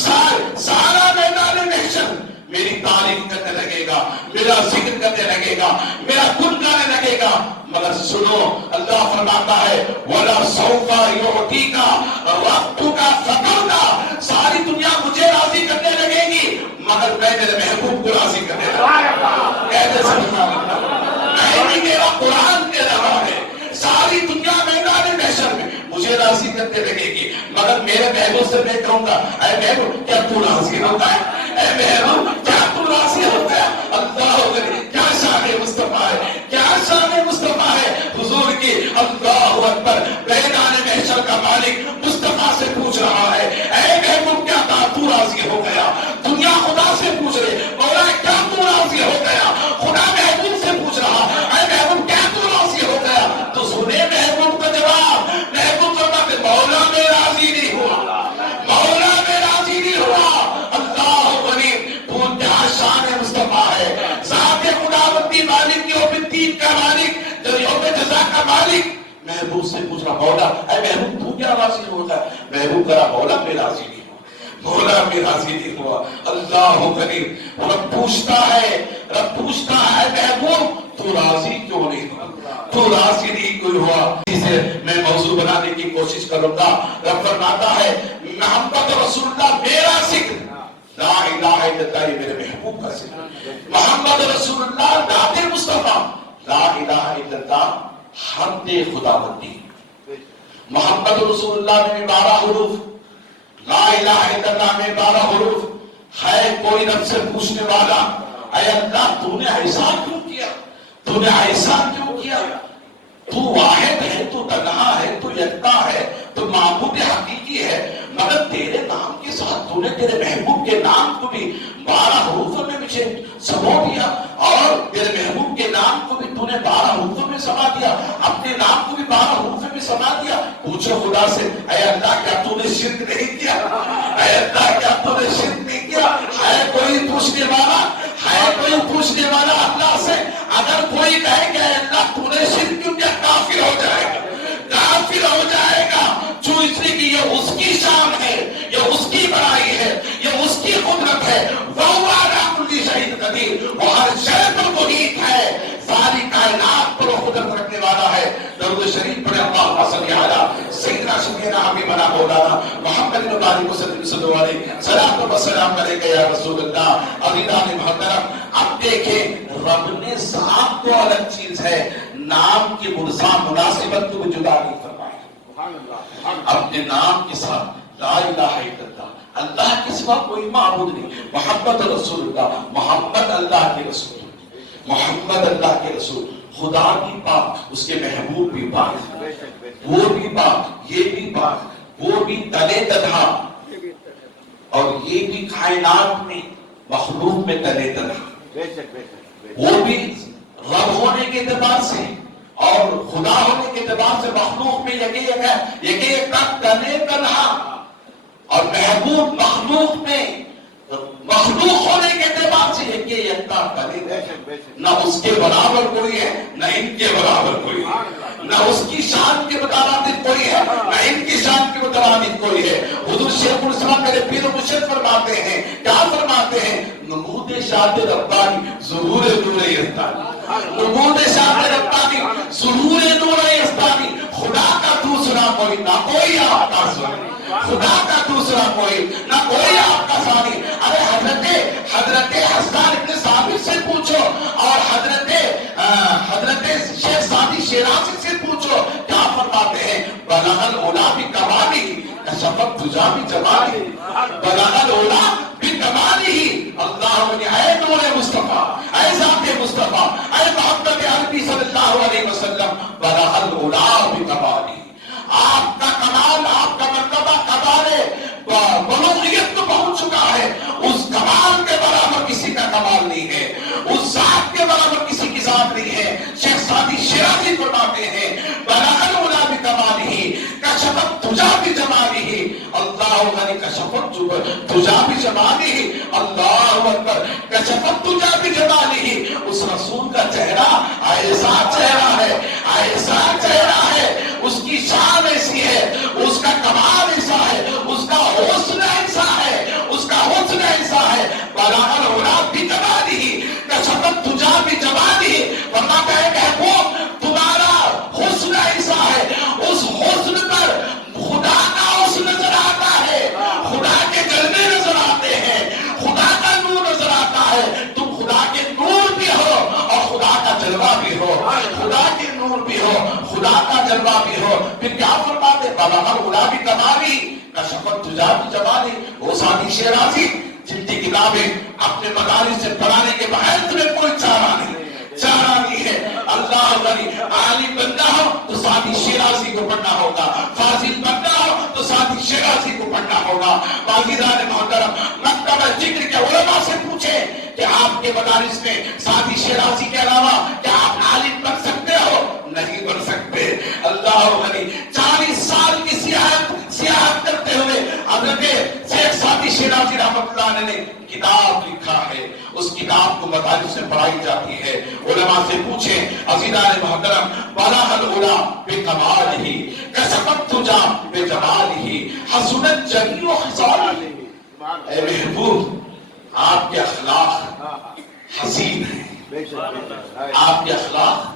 سارا میدان محشر میری تعریف کرنے لگے گا، میرا ذکر کرنے لگے گا، میرا گن گانے لگے گا، مگر سنو اللہ فرماتا ہے وَلَسَوْفَ يُعْطِيكَ رَبُّكَ فَتَرْضَىٰ، ساری دنیا مجھے راضی کرنے لگے گی مگر میں میرے محبوب کو راضی کرنے لگے گا۔ کہتے سبحان اللہ، میں بھی میرا قرآن کہہ رہا ہے ساری دنیا میدان محشر میں مجھے راضی کرنے لگے گی مگر میرے محبوب سے میں کہوں گا اے محبوب کیا تو راضی ہو گیا، اے محبوب کیا تو راضی ہو گیا۔ اللہ اکبر، کیا شان مصطفیٰ ہے، کیا شان مصطفیٰ ہے حضور کی۔ اللہ اکبر، میدان محشر کا مالک مصطفیٰ سے پوچھ رہا ہے اے محبوب کیا تو راضی ہو گیا۔ دنیا خدا سے پوچھ رہے مولا کیا تو راضی ہو گیا، خدا محبوب سے پوچھ رہا اے محبوب کیا تو راضی ہو گیا، تو سنے محبوب کا جواب، محبوب فرماتے مولا میں راضی نہیں ہوا، مولا میں راضی نہیں ہوا۔ اللہ غنی، تو کیا شان مصطفیٰ ہے، ذات خداوندی مالک یوم الدین کا مالک، جو یوم جزا کا مالک محبوب سے پوچھ رہا مولا اے محبوب تو کیا راضی ہوتا ہے، محبوب کرا مولا میں راضی نہیں ہوا، مولا میں راضی نہیں ہوا۔ اللہ غنی، رب پوچھتا ہے محبوب تو راضی کیوں نہیں ہوا، تو راضی نہیں کوئی ہوا۔ اسے میں موضوع بنانے کی کوشش کروں گا۔ رب فرماتا ہے محمد رسول اللہ میرا ذکر، لا الہ الا اللہ یہ میرے محبوب کا ذکر، محمد رسول اللہ ذات مصطفیٰ، لا الہ الا اللہ حمد خداوندی، محمد رسول اللہ میں 12 حروف، لا الہ الا اللہ میں 12 حروف ہے۔ کوئی رب سے پوچھنے والا اے اللہ تو نے ایسا کیوں کیا، تو نے ایسا کیوں کیا، تو واحد ہے، تو تنہا ہے، تو یکتا ہے، تو معبود حقیقی ہے، مگر تیرے نام کے ساتھ تو نے تیرے محبوب کے نام کو بھی 12 حروفوں میں مجھے سمو دیا، اور تیرے محبوب کے نام کو بھی تو نے 12 حروفوں میں سما دیا، اپنے نام کو بھی 12 حروفوں میں سما دیا۔ پوچھو خدا سے اے اللہ کیا تو نے شرک نہیں کیا، اے اللہ کیا تو نے شرک نہیں کیا۔ ہے کوئی پوچھنے والا، ہے کوئی پوچھنے والا اللہ سے، اگر کوئی کہے کہ اے اللہ تو نے شرک کیوں کیا، کافر ہو جائے گا، کافر ہو جائے گا۔ جو اس لیے کہ یہ اس کی شان ہے، یہ اس کی بڑائی ہے، یہ اس کی قدرت ہے، وَهُوَ عَلَىٰ كُلِّ شَيْءٍ قَدِيرٌ، وہ ہر شے پر محیط ہے، ساری کائنات پر وہ قدرت رکھنے والا ہے۔ درود شریف پڑھے اللہم صلی علی سیدنا شفیعنا حبیبنا مولانا محمد مبارک وسلم صلی اللہ علیہ صلاۃ و سلام علیک یا رسول اللہ۔ عزیزان محترم، اب دیکھیں رب نے ذات تو الگ چیز ہے، نام کی مناسبت کو بھی جدا نہیں فرمایا، اپنے نام کے ساتھ لا الہ الا اللہ، اللہ کے سوا کوئی معبود نہیں، محمد رسول اللہ، محمد اللہ کے رسول، محمد اللہ کے رسول، خدا بھی پاک، اس کے محبوب بھی پاک، وہ بھی پاک، یہ بھی پاک، وہ بھی تلے تنہا، اور یہ بھی کائنات میں مخلوق میں تلے تنہا، وہ بھی رب ہونے کے اعتبار سے اور خدا ہونے کے اعتبار سے مخلوق میں یکے تلے تنہا، اور محبوب مخلوق میں مخلوق ہونے کے اعتبار سے یہ یکتا قلیل ہے، نہ اس کے برابر کوئی ہے نہ ان کے برابر کوئی ہے، نہ اس کی شان کے مترادف کوئی ہے نہ ان کی شان کے مترادف کوئی ہے۔ حضور شیخ الاسلام میرے پیر و مرشد فرماتے ہیں، کیا فرماتے ہیں؟ نمود شاد ربانی ظہور نور یزدانی، نمود شاد ربانی ظہور نور یزدانی، خدا کا دوسرا کوئی نہ کوئی آپ کا ثانی، خدا کا دوسرا کوئی نہ کوئی آپ کا ثانی۔ ارے حضرت حسان ابن ثابت سے پوچھو اور حضرت شیخ سعدی شیرازی سے پوچھو، کیا فرماتے ہیں؟ بلغ العلا بکمالہ کشف الدجی بجمالہ، بلغ العلا بکمالہ، اللہم اے نور مصطفیٰ، اے ذات مصطفیٰ، اے محمد عربی صلی اللہ علیہ وسلم، بلغ العلا بکمالہ، آپ کا کمال، آپ کا مرتبہ کمال بلوغیت کو پہنچ چکا ہے، اس کمال کے برابر کسی کا کمال نہیں ہے، اس ذات کے برابر کسی کی ذات نہیں ہے۔ شیخ سعدی شیرازی فرماتے ہیں بلغ العلا بکمالہ کشف الدجی بجمالہ، اللہ غنی کشف الدجی بجمالہ، اللہ اکبر کشف الدجی بجمالہ۔ اس رسول کا چہرہ ایسا چہرہ ہے، ایسا چہرہ ہے، اس کی شان ایسی ہے، اس کا کمال ایسا ہے، اس کا حسن ایسا ہے، اس کا حسن ایسا ہے، بلغ العلا بکمالہ کشف الدجی بجمالہ۔ فرماتا ہے محبوب تمہارا حسن ایسا ہے، اس حسن پر خدا کا حسن نظر آتا ہے، خدا کے جلوے نظر آتے ہیں، خدا کا نور نظر آتا ہے۔ تم خدا کے نور بھی ہو اور خدا کا جلوہ بھی ہو، خدا کے نور بھی ہو، خدا کا جلوہ بھی ہو۔ پھر کیا فرماتے؟ بلغ العلا بکمالہ کشف الدجی بجمالہ۔ وہ سعدی شیرازی جن کی کتابیں اپنے مدارس سے پڑھانے کے بغیر تمہیں کوئی چارہ نہیں ہے۔ اللہ غنی عالم بننا ہو تو سعدی شیرازی کو پڑھنا ہوگا، فاضل بننا ہو تو سعدی شیرازی کو پڑھنا ہوگا۔ عزیزان محترم، مکتبہ ذکر کے علماء سے پوچھیں کہ آپ کے مدارس میں سعدی شیرازی کے علاوہ کیا آپ عالم بن سکتے ہو؟ نہیں بن سکتے۔ اللہ غنی 40 سال کی سیاحت کرتے ہوئے حضرت شیخ سعدی شیرازی رحمۃ اللہ علیہ نے کتاب لکھا ہے، اس کتاب کو مدارس سے پڑھائی جاتی ہے۔ علماء سے پوچھیں عزیزان محترم، بلغ العلا بکمالہ کشف الدجی بجمالہ حسنت جمیع خصالہ۔ اے محبوب، آپ کے اخلاق حسین ہیں، آپ کے اخلاق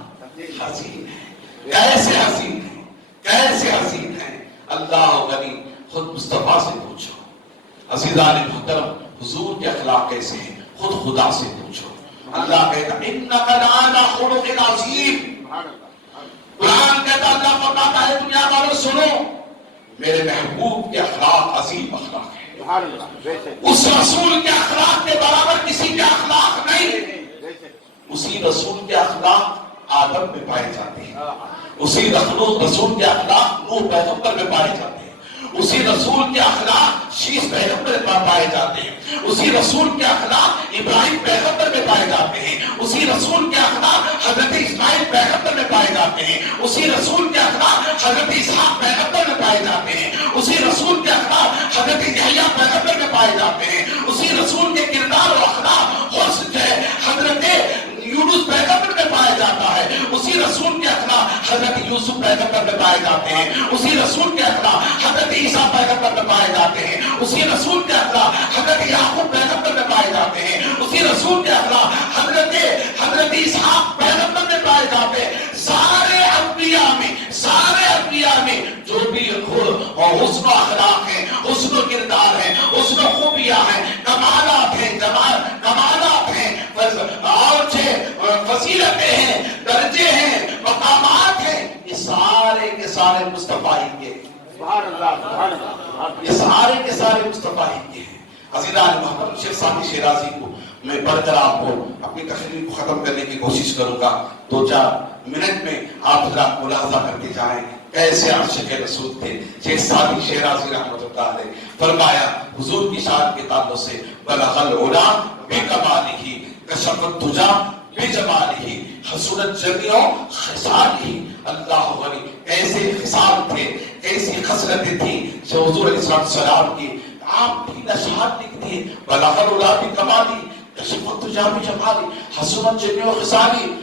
حسین ہیں۔ کیسے حسین ہیں، کیسے حسین ہیں؟ اللہ غنی خود مصطفیٰ سے پوچھو۔ عزیزان محترم، حضور کے اخلاق کیسے ہیں خود خدا سے پوچھو۔ اللہ کہتا انک لعلی خلق عظیم، قرآن کہتا، اللہ فرماتا ہے دنیا والوں سنو، میرے محبوب کے اخلاق عظیم اخلاق ہیں۔ اس رسول کے اخلاق کے برابر کسی کے اخلاق نہیں۔ اسی رسول کے اخلاق آدم میں پائے جاتے ہیں، اسی رسول کے اخلاق نوح پیغمبر میں پائے جاتے ہیں، اسی رسول کے اخلاق شیش پیغمبر میں پائے جاتے ہیں، اسی رسول کے اخلاق ابراہیم پیغمبر میں پائے جاتے ہیں، اسی رسول کے اخلاق حضرت اسماعیل پیغمبر میں پائے جاتے ہیں، اسی رسول کے اخلاق حضرت اسحاق پیغمبر میں پائے جاتے ہیں، اسی رسول کے اخلاق حضرت یحییٰ پیغمبر میں پائے جاتے ہیں، اسی رسول کے کردار و اخلاق حسن جو ہے حضرت یونس پیغمبر میں پایا جاتا ہے، اسی رسول کے اخلاق حضرت یوسف پیغمبر میں پائے جاتے ہیں، اسی رسول کے اخلاق حضرت عیسیٰ پیغمبر میں پائے جاتے ہیں، اسی رسول کے اخلاق حضرت یعقوب پیغمبر میں پائے جاتے ہیں، اسی رسول کے اخلاق حضرت اسحاق پیغمبر میں پائے جاتے ہیں۔ سارے انبیاء میں جو بھی حسن و اخلاق ہیں، حسن و کردار ہیں، حسن و خوبیاں ہیں، کمالات ہیں، کمالات ہیں اور فضیلتیں ہیں، درجے ہیں، مقامات ہیں، یہ سارے کے سارے مصطفیٰ ہی کے، یہ سارے کے سارے مصطفیٰ ہی کے ہیں۔ عزیزان محترم، شیخ سعدی شیرازی کو میں پڑھ کر آپ کو اپنی تقریر کو ختم کرنے کی کوشش کروں گا، 2-4 منٹ میں آپ حضرات ملاحظہ کر کے جائیں کیسے عاشق رسول تھے شیخ سعدی شیرازی رحمۃ اللہ علیہ۔ فرمایا حضور کی شان کے تعلق سے بلغ العلا بکمالہ کشف الدجی بجمالہ حسنت جمیع خصالہ۔ اللہ غنی ایسے خصال تھے، ایسی خصلتیں تھیں جو حضور علیہ السلام کی آپ کی نشات لکھتی ہے بلغ العلا بکمالی کشفت الدجی بجمالی حسنت جمیع خصالی.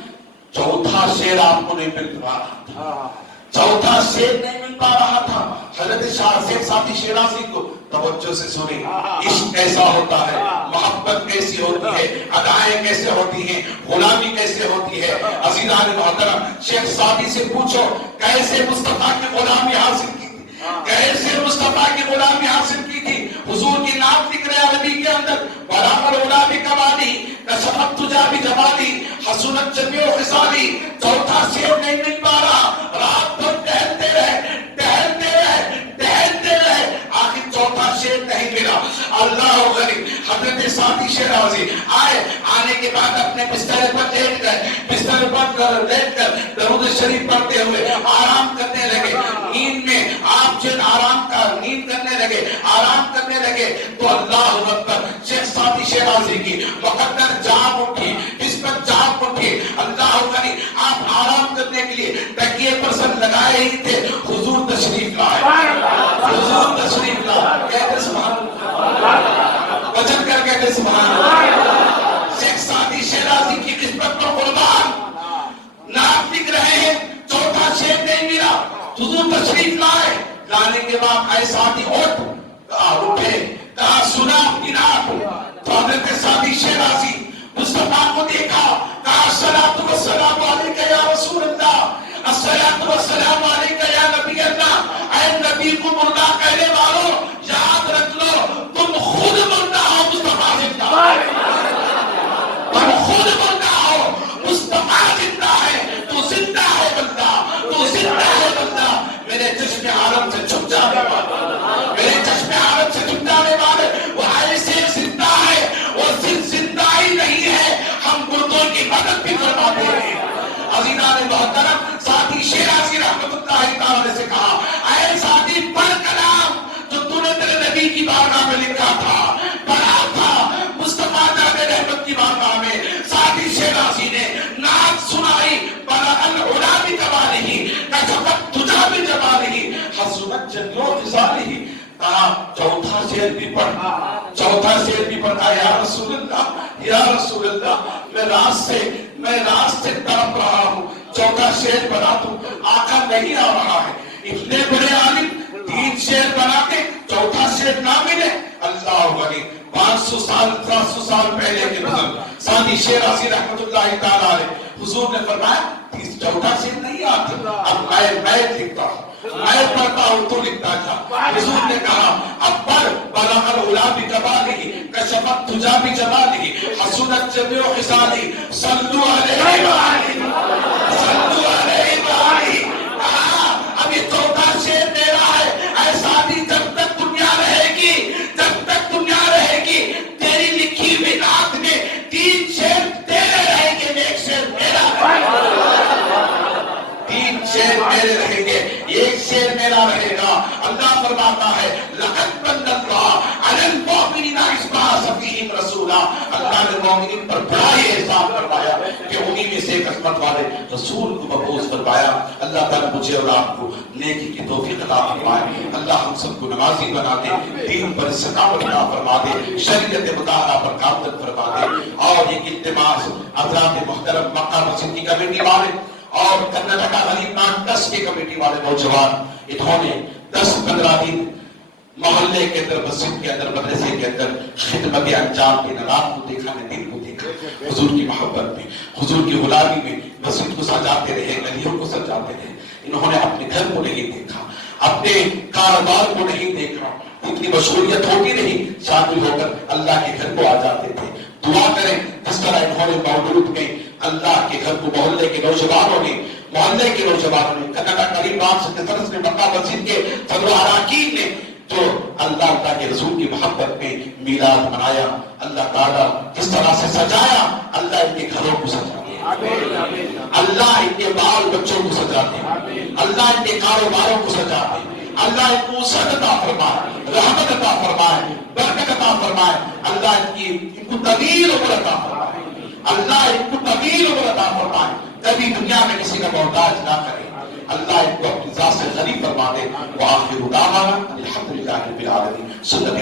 چوتھا شعر آپ کو نہیں مل پا رہا تھا, چوتھا شعر نہیں مل پا رہا تھا. حضرت شاہ سید ساتھی شیرازی کو توجہ سے سنیں. عشق کیسا ہوتا ہے, محبت کیسی ہوتی ہے, ادائیں کیسے ہوتی ہیں, غلامی کیسے ہوتی ہے. عزیزان محترم, شیخ ساتھی سے پوچھو کیسے مصطفیٰ کی غلامی حاصل کی تھی, کیسے مصطفیٰ کی غلامی حاصل کی تھی. حضور کی نام لکھ رہے عربی کے اندر بلغ العلا بکمالی کشفت الدجی بجمالی حسنت جمیع خصالی. چوتھا شعر نہیں مل پا رہا, رات بھر ٹہلتے رہے ٹہلتے رہے ٹہلتے رہے, آخر چوتھا شعر نہیں ملا. اللہ غریب حضرت ساتھی شیرازی آئے, آنے کے بعد اپنے بستر پر لیٹ گئے, بستر پر لیٹ کر درود شریف پڑھتے ہوئے آرام کرنے لگے. نیند میں آپ جن آرام کا نیند کرنے لگے, آرام کرنے لگے تو اللہ اکبر شیخ ساتھی شیرازی کی مقدر جان اٹھی, قسمت جان اٹھی. اللہ غریب آپ آرام کرنے کے لیے تکیے پر سر لگائے ہی تھے, حضور تشریف لائے, حضور تشریف لائے. کہتے سبحان اللہ, وجن کر کہتے سبحان اللہ. شیخ ساتھی شیرازی کی قسمت پر قربان, نام لکھ رہے ہیں, چوتھا شعر نہیں ملا, حضور تشریف لائے. لانے کے بعد اے ساتھی اٹھے, کہا سنا اپنی رات. تو حضرت ساتھی شیرازی مصطفیٰ کو دیکھا, کہا الصلاۃ والسلام علیک یا رسول اللہ, الصلاۃ والسلام علیک یا نبی اللہ. اے نبی کو مردہ کہنے والوں یاد رکھ لو, تم خود مردہ ہو, مصطفیٰ زندہ ہے. تم خود مردہ ہو, مصطفیٰ زندہ ہے. تو زندہ ہے بندہ, تو زندہ ہے بندہ. میرے چشم عالم سے چھپ جانے والے, میرے چشم عالم سے چھپ جانے والے, وہ ایسے زندہ ہے, وہ صرف زندہ ہی نہیں ہے, ہم مردوں کی مدد بھی فرماتے ہیں. عزیزان محترم, ساتھی شیرازی رحمۃ اللہ تعالی سے کہا, اے ساتھی پڑھ کلام جو تو نے تیرے نبی کی بارگاہ میں لکھا تھا, پڑھا تھا مصطفیٰ جان رحمت کی بارگاہ میں. ساتھی شیرازی نے نعت سنائی, بلغ العلا بکمالہ کشفت الدجی بجمالہ حسنت جمیع خصالہ. کہا چوتھا شعر بھی پڑھا, چوتھا شعر بھی پڑھا. یا رسول اللہ, یا رسول اللہ, میں راست سے تڑپ رہا ہوں, چوتھا شعر بنا دوں, آقا نہیں آ رہا ہے. اتنے بڑے عالم 3 شعر بنا کے چوتھا شعر نہ ملے. اللہ علی 500 سال 700 سال پہلے کے بزرگ ساتھی شیرازی رحمۃ اللہ تعالی علیہ, حضور نے فرمایا چوتھا شعر نہیں آتا, اب میں لکھتا ہوں, میں پڑھتا ہوں تو لکھتا تھا. حضور نے کہا اب پڑھ بلغ العلا بکمالہ کشفت الدجی بجمالہ حسنت جمیع خصالہ صلوا علیہ وآلہ, صلوا علیہ وآلہ. اب یہ چوتھا شعر میرا ہے. اے ساتھی, جب تک دنیا رہے گی, جب تک دنیا رہے گی, تیری لکھی ہوئی نعت میں 3 شعر تیرے رہیں گے, ایک شعر میرا رہے گا. 3 شعر میرے رہیں گے, ایک شعر میرا رہے گا. اللہ فرماتا ہے لقد من اللہ علی المؤمنین اذ بعث فیہم رسولا. اللہ نے مومنین پر بڑا ہی احسان فرمایا کہ انہی میں سے ایک عظمت والے رسول کو مبعوث فرمایا. اللہ تعالیٰ مجھے اور آپ کو نیکی کی توفیق عطا فرمائے. اللہ ہم سب کو نمازی بنا دے, دین پر استقامت عطا فرما دے, شریعت مطہرہ پر کامل فرما دے. اور یہ اجتماع حضرات محترم مکہ مسجد کی کمیٹی والے اور کرناٹکا غریب ناٹ ٹرسٹ کے کمیٹی والے نوجوان, انہوں نے 10-15 دن محلے کے اندر, مسجد کے اندر, مدرسے کے اندر خدمت انجام کے رات کو دیکھا, نے دن کو دیکھا, حضور کی محبت میں, حضور کی غلامی میں مسجد کو سجاتے رہے, گلیوں کو سجاتے رہے. انہوں نے اپنے گھر کو نہیں دیکھا, اپنے کاروبار کو نہیں دیکھا, اتنی مشغولیت ہوتی نہیں, شامل ہو کر اللہ کے گھر کو آ جاتے تھے. دعا کریں جس طرح انہوں نے موجود میں اللہ کے گھر کو محلے کے نوجوانوں نے, محلے کے نوجوانوں نے, کناڈا قریب نے, مکہ مسجد کے صدر اراکین نے جو اللہ کے رسول کی محبت میں میلاد منایا, اللہ تعالیٰ جس طرح سے سجایا, اللہ ان کے گھروں کو سجا دے, اللہ ان کے بال بچوں کو سجا دے, اللہ ان کے کاروباروں کو سجا دے, اللہ ان کو وسعت عطا فرمائے, رحمت عطا فرمائے, برکت عطا فرمائے. اللہ ان کو طویل عمر عطا فرمائے, اللہ ان کو طویل عمر عطا فرمائے, کبھی دنیا میں کسی کا محتاج نہ کرے. اللہ ان کو اپنی ذات سے غنی فرما دے. وآخر دعوانا الحمدللہ رب العالمین. سنت